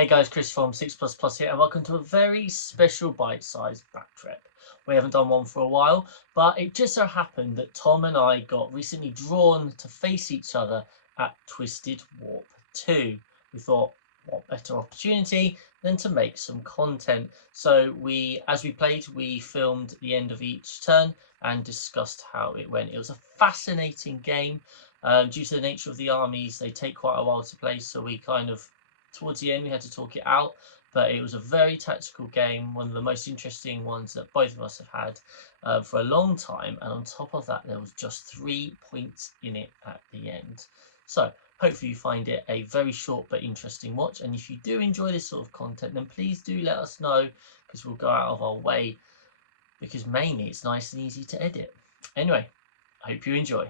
Hey guys, Chris from 6++ here, and welcome to a very special bite-sized back trip. We haven't done one for a while, but it just so happened that Tom and I got recently drawn to face each other at Twisted Warp 2. We thought, what better opportunity than to make some content. So as we played, we filmed the end of each turn and discussed how it went. It was a fascinating game. Due to the nature of the armies, they take quite a while to play, so we towards the end, we had to talk it out, but it was a very tactical game, one of the most interesting ones that both of us have had for a long time. And on top of that, there was just 3 points in it at the end. So hopefully you find it a very short but interesting watch. And if you do enjoy this sort of content, then please do let us know, because we'll go out of our way, because mainly it's nice and easy to edit. Anyway, I hope you enjoy.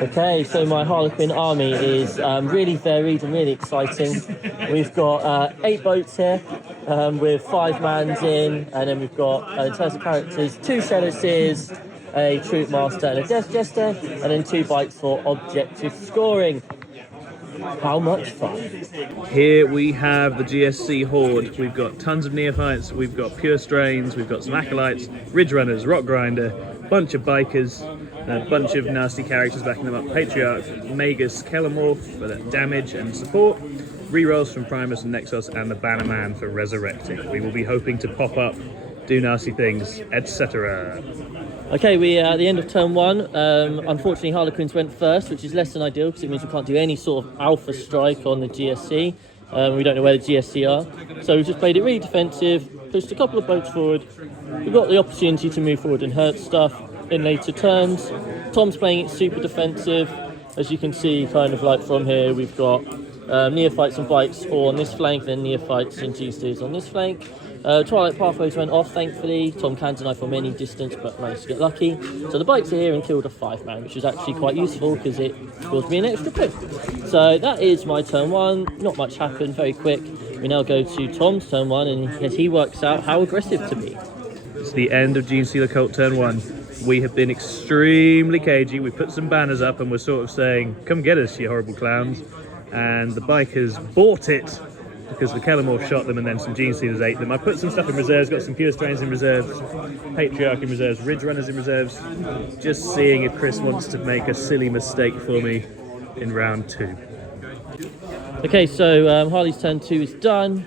Okay, so my Harlequin army is really varied and really exciting. We've got 8 boats here with 5 mans in, and then we've got, in terms of characters, 2 Shadow Seers, a Troop Master and a Death Jester, and then 2 bikes for objective scoring. How much fun. Here we have the GSC Horde. We've got tons of Neophytes, we've got Pure Strains, we've got some Acolytes, Ridge Runners, Rock Grinder, bunch of Bikers, a bunch of nasty characters backing them up. Patriarch, Magus, Kelemorph for that damage and support, rerolls from Primus and Nexus, and the Bannerman for resurrecting. We will be hoping to pop up, do nasty things, etc. Okay, we are at the end of turn 1. Unfortunately, Harlequins went first, which is less than ideal because it means we can't do any sort of alpha strike on the GSC. We don't know where the GSC are. So we just played it really defensive, pushed a couple of boats forward. We got the opportunity to move forward and hurt stuff in later turns. Tom's playing it super defensive. As you can see, kind of like from here, we've got Neophytes and Bikes all on this flank, then Neophytes and G-Steers on this flank. Twilight Pathways went off, thankfully. Tom canned a knife from any distance, but managed to get lucky. So the Bikes are here and killed a 5-man, which is actually quite useful because it caused me an extra clip. So that is my turn 1. Not much happened, very quick. We now go to Tom's turn 1, and as he works out how aggressive to be. It's the end of Genestealer Cult turn 1. We have been extremely cagey. We put some banners up and we're sort of saying, come get us, you horrible clowns. And the Bikers bought it because the Kelemorph shot them and then some Genestealers ate them. I put some stuff in reserves, got some Pure Strains in reserves, Patriarch in reserves, Ridge Runners in reserves. Just seeing if Chris wants to make a silly mistake for me in round 2. Okay, so Harley's turn 2 is done.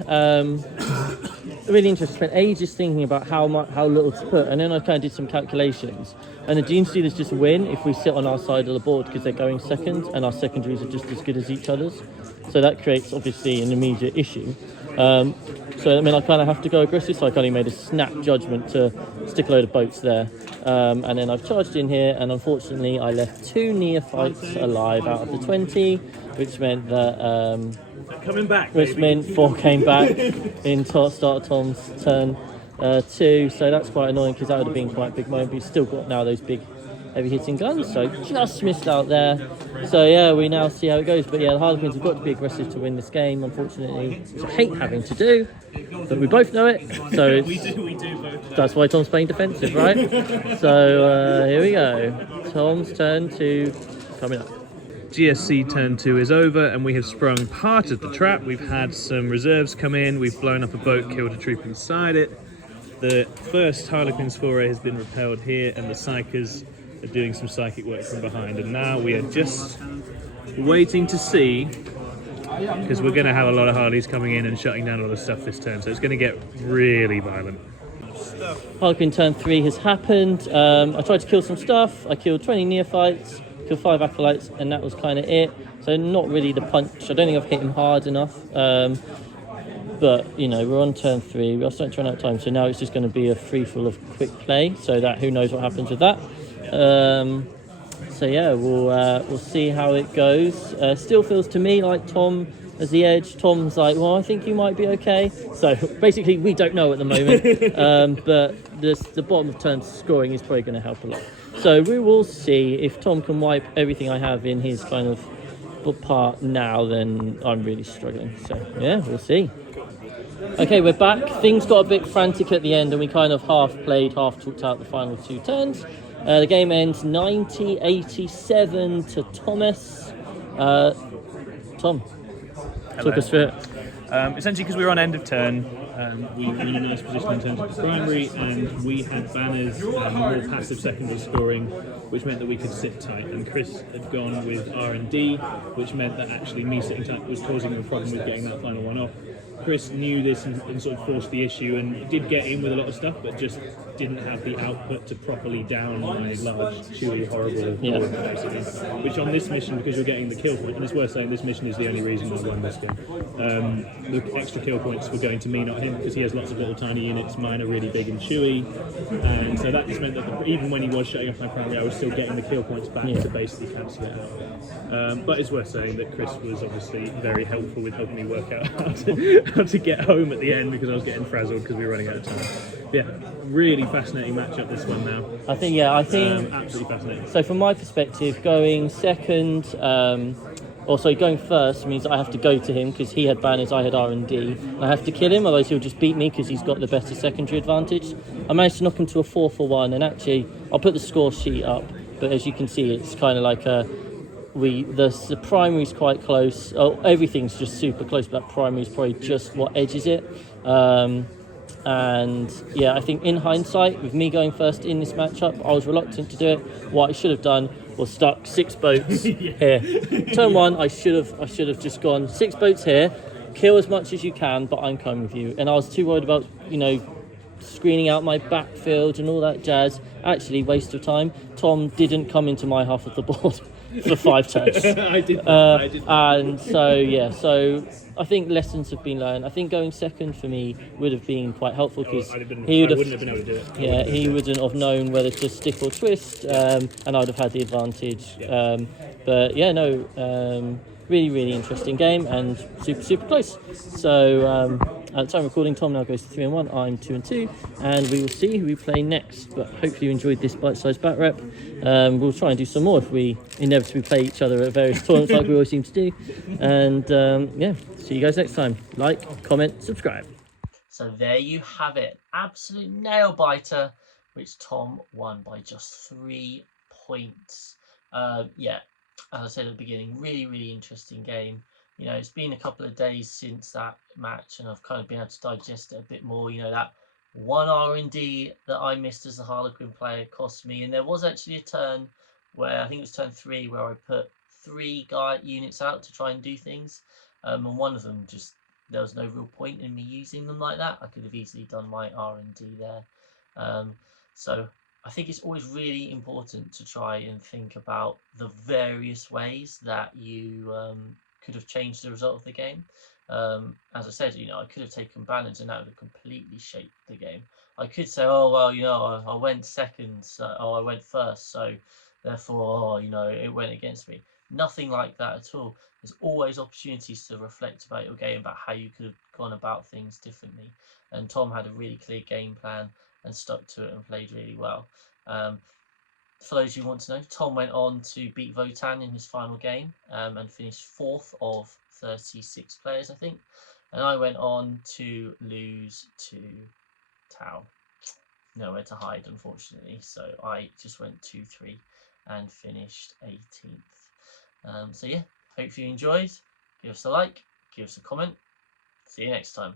Really interesting. Spent ages thinking about how little to put, and then I kind of did some calculations. And the Genestealers just win if we sit on our side of the board because they're going second, and our secondaries are just as good as each other's. So that creates obviously an immediate issue. So I mean, I kind of have to go aggressive. So I kind of made a snap judgment to stick a load of boats there, and then I've charged in here, and unfortunately I left 2 Neophytes alive out of the 20, which meant that. Coming back, which meant 4 came back in start of Tom's turn 2, so that's quite annoying because that would have been quite a big moment, but he's still got now those big heavy hitting guns, so just missed out there. So yeah, we now see how it goes, but yeah, the Harlequins have got to be aggressive to win this game, unfortunately, which I hate having to do, but we both know it, so we do both. That's why Tom's playing defensive, right? So here we go, Tom's turn 2 coming up. GSC turn 2 is over and we have sprung part of the trap. We've had some reserves come in, we've blown up a boat, killed a troop inside it. The first Harlequins foray has been repelled here and the Psychers are doing some psychic work from behind. And now we are just waiting to see, because we're going to have a lot of Harleys coming in and shutting down a lot of stuff this turn, so it's going to get really violent. Harlequin turn 3 has happened. I tried to kill some stuff. I killed 20 Neophytes, killed 5 Acolytes, and that was kind of it. So not really the punch. I don't think I've hit him hard enough. But, you know, we're on turn 3. We are starting to run out of time. So now it's just going to be a free-for-all of quick play. So that who knows what happens with that. So, yeah, we'll see how it goes. Still feels to me like Tom as the edge. Tom's like, well, I think you might be okay. So basically, we don't know at the moment. But the bottom of turn scoring is probably going to help a lot. So we will see if Tom can wipe everything I have in his kind of part now, then I'm really struggling. So yeah, we'll see. Okay, we're back. Things got a bit frantic at the end and we kind of half played, half talked out the final 2 turns. The game ends 90-87 to Thomas. Tom, talk us through it. Essentially, because we were on end of turn, we were in a nice position in terms of the primary, and we had banners and more passive secondary scoring, which meant that we could sit tight. And Chris had gone with R&D, which meant that actually me sitting tight was causing him a problem with getting that final one off. Chris knew this and sort of forced the issue, and did get in with a lot of stuff, but just didn't have the output to properly down my large, chewy, horrible board, basically. Which on this mission, because you're getting the kill point, and it's worth saying this mission is the only reason I won this game. The extra kill points were going to me, not him, because he has lots of little tiny units. Mine are really big and chewy, and so that just meant that even when he was shutting off my primary, I was still getting the kill points back to basically cancel it out. But it's worth saying that Chris was obviously very helpful with helping me work out how to get home at the end, because I was getting frazzled because we were running out of time. But yeah, really fascinating matchup this one now. I think Absolutely fascinating. so. From my perspective, going second, going first means I have to go to him because he had banners, I had R&D. I have to kill him, otherwise he'll just beat me because he's got the better secondary advantage. I managed to knock him to a 4-for-1, and actually I'll put the score sheet up, but as you can see, it's kind of like the primary's quite close. Oh, everything's just super close, but that primary's probably just what edges it. And yeah, I think in hindsight, with me going first in this matchup, I was reluctant to do it. What I should have done was stuck 6 boats here. Turn 1, I should have just gone 6 boats here, kill as much as you can, but I'm coming with you. And I was too worried about, screening out my backfield and all that jazz. Actually, waste of time. Tom didn't come into my half of the board for 5 turns. I did. And so I think lessons have been learned. I think going second for me would have been quite helpful because I wouldn't have been able to do it. Yeah, he wouldn't have known whether to stick or twist, and I'd have had the advantage. Really, really interesting game and super, super close. So at the time of recording, Tom now goes to 3-1, I'm 2-2, and we will see who we play next. But hopefully you enjoyed this bite-sized bat rep. We'll try and do some more if we inevitably play each other at various tournaments like we always seem to do. And see you guys next time. Like, comment, subscribe. So there you have it. Absolute nail biter, which Tom won by just 3 points. As I said at the beginning, really, really interesting game. It's been a couple of days since that match, and I've kind of been able to digest it a bit more. That one R&D that I missed as a Harlequin player cost me, and there was actually a turn where, I think it was turn 3, where I put 3 guy units out to try and do things, and one of them there was no real point in me using them like that. I could have easily done my R&D there. So I think it's always really important to try and think about the various ways that you could have changed the result of the game. As I said, I could have taken banners and that would have completely shaped the game. I could say, I went second, I went first, so therefore, it went against me. Nothing like that at all. There's always opportunities to reflect about your game, about how you could have gone about things differently. And Tom had a really clear game plan and stuck to it and played really well. For those who want to know, Tom went on to beat Votan in his final game and finished 4th of 36 players, I think. And I went on to lose to Tau. Nowhere to hide, unfortunately. So I just went 2-3 and finished 18th. Hopefully you enjoyed. Give us a like, give us a comment. See you next time.